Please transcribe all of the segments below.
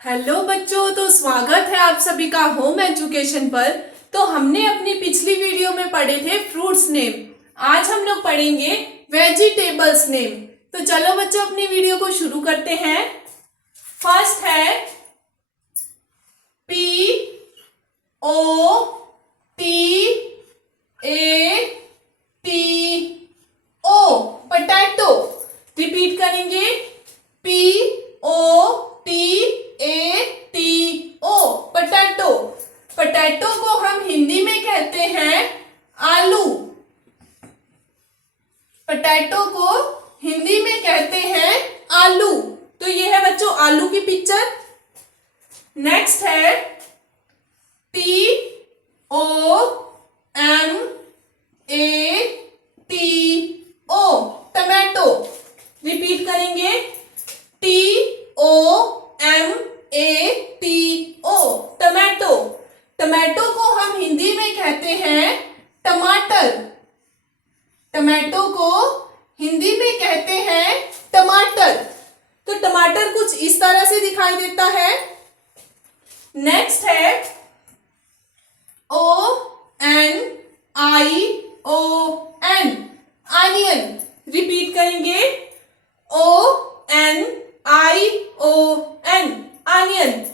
Hello बच्चों, तो स्वागत है आप सभी का होम एजुकेशन पर। तो हमने अपनी पिछली वीडियो में पढ़े थे फ्रूट्स नेम। आज हम लोग पढ़ेंगे वेजिटेबल्स नेम। तो चलो बच्चों अपनी वीडियो को शुरू करते हैं। फर्स्ट है POTATO, पोटैटो। रिपीट करेंगे POTATO, पोटैटो। पोटैटो को हम हिंदी में कहते हैं आलू। पोटैटो को हिंदी में कहते हैं आलू। तो ये है बच्चों आलू की पिक्चर। नेक्स्ट है TOMATO, टमाटो। रिपीट करेंगे TOMATO, टमाटो। टमाटो को हम हिंदी में कहते हैं टमाटर। टमाटो को हिंदी में कहते हैं टमाटर। तो टमाटर कुछ इस तरह से दिखाई देता है। नेक्स्ट है ONION, ऑनियन। रिपीट करेंगे ONION, ऑनियन।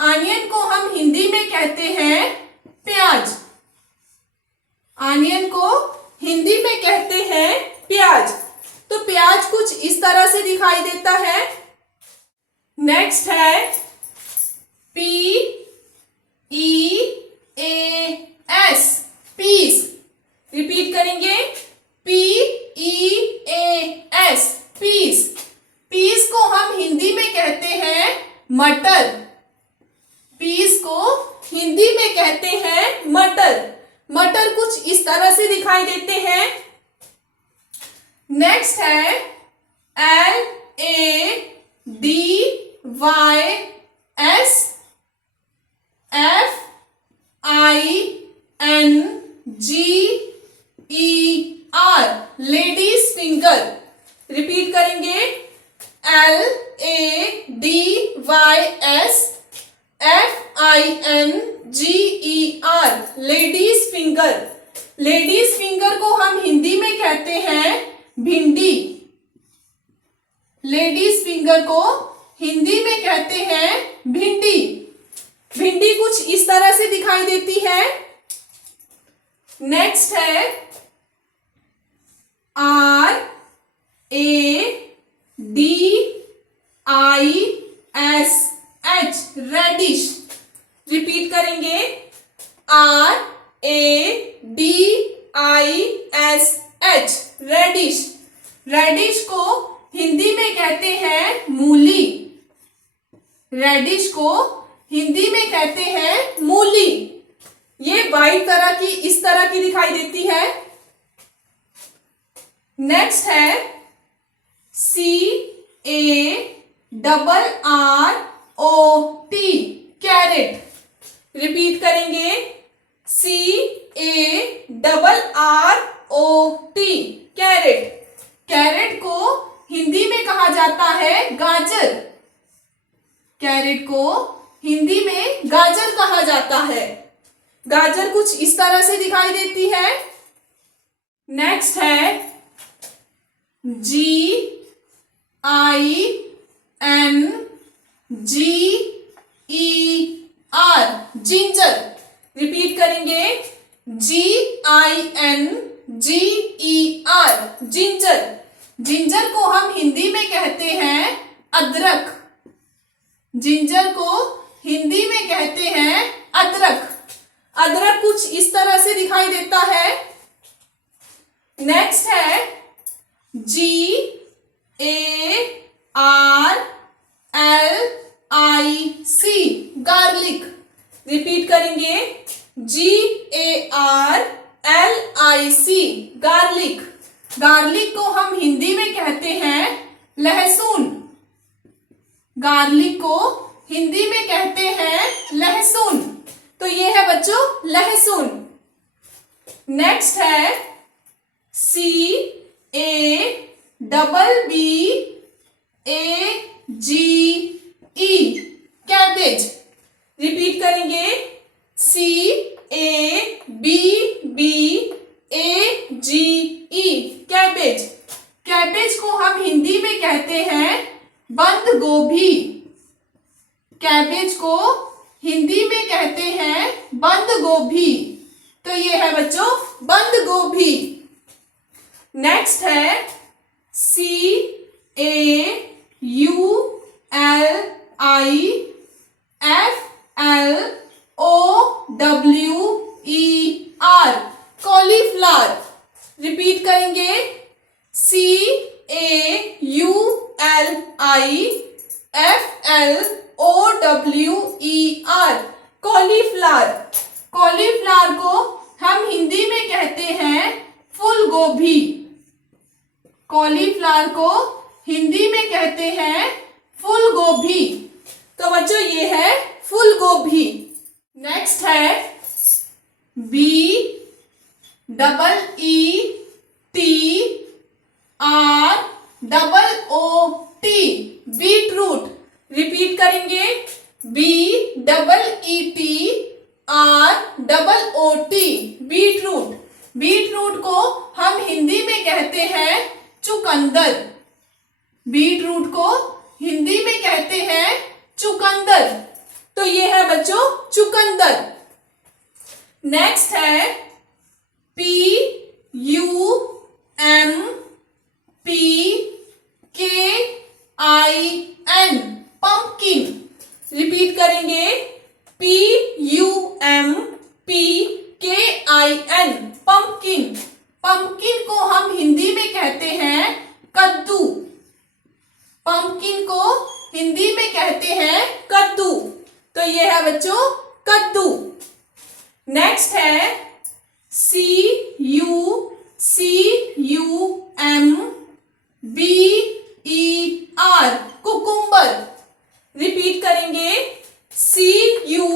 ऑनियन को हम हिंदी में कहते हैं प्याज। ऑनियन को हिंदी में कहते हैं प्याज। तो प्याज कुछ इस तरह से दिखाई देता है। नेक्स्ट है PEAS, पीस। रिपीट करेंगे PEAS, पीस। पीस को हम हिंदी में कहते हैं मटर। पीस को हिंदी में कहते हैं मटर। मटर कुछ इस तरह से दिखाई देते हैं। नेक्स्ट है LADYS FINGER, ladies finger. Repeat करेंगे LADYS FINGER, ladies finger. Ladies finger को हम हिंदी में कहते हैं भिंडी। लेडीज फिंगर को हिंदी में कहते हैं भिंडी। भिंडी कुछ इस तरह से दिखाई देती है। नेक्स्ट है RADISH, रेडिश। रिपीट करेंगे RADISH, रेडिश। रेडिश को हिंदी में कहते हैं मूली। रेडिश को हिंदी में कहते हैं मूली। ये वाइट तरह की इस तरह की दिखाई देती है। नेक्स्ट है CARROT, कैरेट। रिपीट करेंगे CARROT, कैरेट। कैरेट को हिंदी में कहा जाता है गाजर। कैरेट को हिंदी में गाजर कहा जाता है। गाजर कुछ इस तरह से दिखाई देती है। नेक्स्ट है GINGER, जिंजर। रिपीट करेंगे GINGER, जिंजर। जिंजर को हम हिंदी में कहते हैं अदरक। जिंजर को हिंदी में कहते हैं अदरक। अदरक कुछ इस तरह से दिखाई देता है। नेक्स्ट है GARLIC, गार्लिक। रिपीट करेंगे GARLIC, गार्लिक। गार्लिक को हम हिंदी में कहते हैं लहसुन। गार्लिक को हिंदी में कहते हैं लहसुन। तो ये है बच्चों लहसुन। नेक्स्ट है CABBAGE, कैबेज को हिंदी में कहते हैं बंद गोभी। तो ये है बच्चों बंद गोभी। नेक्स्ट है CAULIFLOWER, कॉलीफ्लावर। रिपीट करेंगे CAULIFLOWER, कॉलीफ्लावर। कॉलीफ्लावर को हम हिंदी में कहते हैं फूल गोभी। कॉलीफ्लावर को हिंदी में कहते हैं फूल गोभी। तो बच्चों ये है फूल गोभी। नेक्स्ट है BEETROOT, बीटरूट। रिपीट करेंगे BEETROOT, बीटरूट। बीटरूट को हम हिंदी में कहते हैं चुकंदर। बीटरूट को हिंदी में कहते हैं चुकंदर। तो ये है बच्चों चुकंदर। नेक्स्ट है PUMPKIN, पंपकिन। रिपीट करेंगे PUMPKIN, पंपकिन। पंपकिन को हम हिंदी में कहते हैं कद्दू। पंपकिन को हिंदी में कहते हैं कद्दू। तो ये है बच्चों कद्दू। नेक्स्ट है CUCUMBER, कुकुम्बर। रिपीट करेंगे CUCUMBER,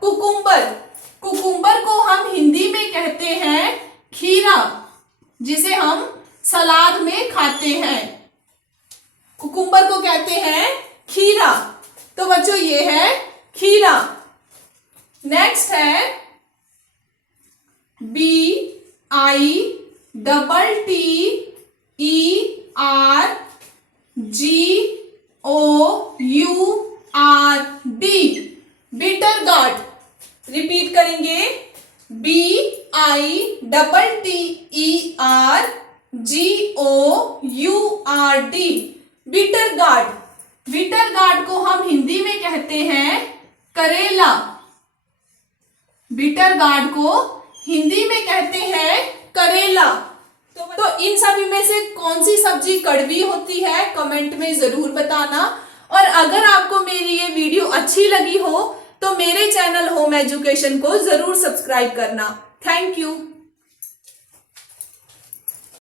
कुकुम्बर। कुकुम्बर को हम हिंदी में कहते हैं खीरा, जिसे हम सलाद में खाते हैं। कुकुम्बर को कहते हैं खीरा। तो बच्चों ये है खीरा। नेक्स्ट है BITTERGOURD, बिटर गार्ड। रिपीट करेंगे BITTERGOURD, bitter gourd. Bitter gourd को हम हिंदी में कहते हैं करेला। बिटर गार्ड को हिंदी में कहते हैं करेला। तो इन सभी में से कौन सी सब्जी कड़वी होती है कमेंट में जरूर बताना। और अगर आपको मेरी ये वीडियो अच्छी लगी हो तो मेरे चैनल होम एजुकेशन को जरूर सब्सक्राइब करना। Thank you.